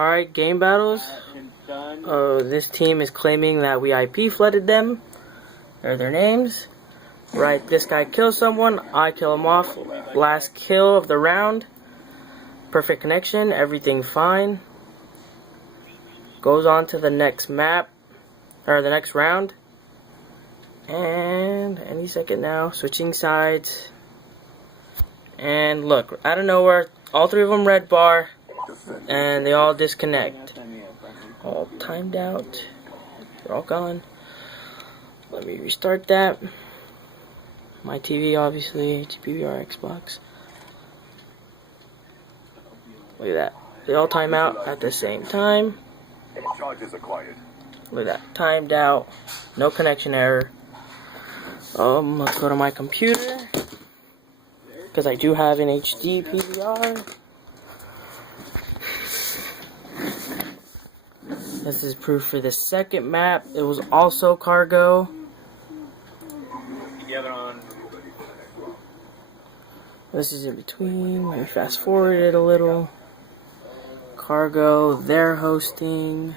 Alright, game battles. This team is claiming that we IP flooded them. There are their names. Right, this guy kills someone, I kill him off. Last kill of the round. Perfect connection, everything fine. Goes on to the next map, or the next round. And any second now, switching sides. And look, out of nowhere, all three of them red bar, and they all disconnect. All timed out. They're all gone. Let me restart that. My TV, obviously, HPVR Xbox. Look at that. They all time out at the same time. Charges acquired. Look at that. Timed out. No connection error. Let's go to my computer. Because I do have an HD PVR. This is proof for the second map. It was also cargo. This is in between. Let me fast forward it a little. Cargo, they're hosting.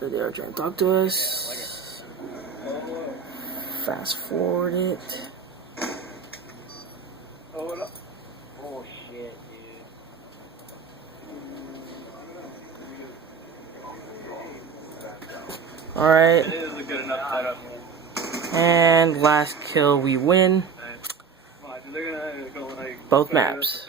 There they are trying to talk to us. Fast forward it. Oh shit, dude. Alright. It is a good enough setup. And last kill we win. Both maps.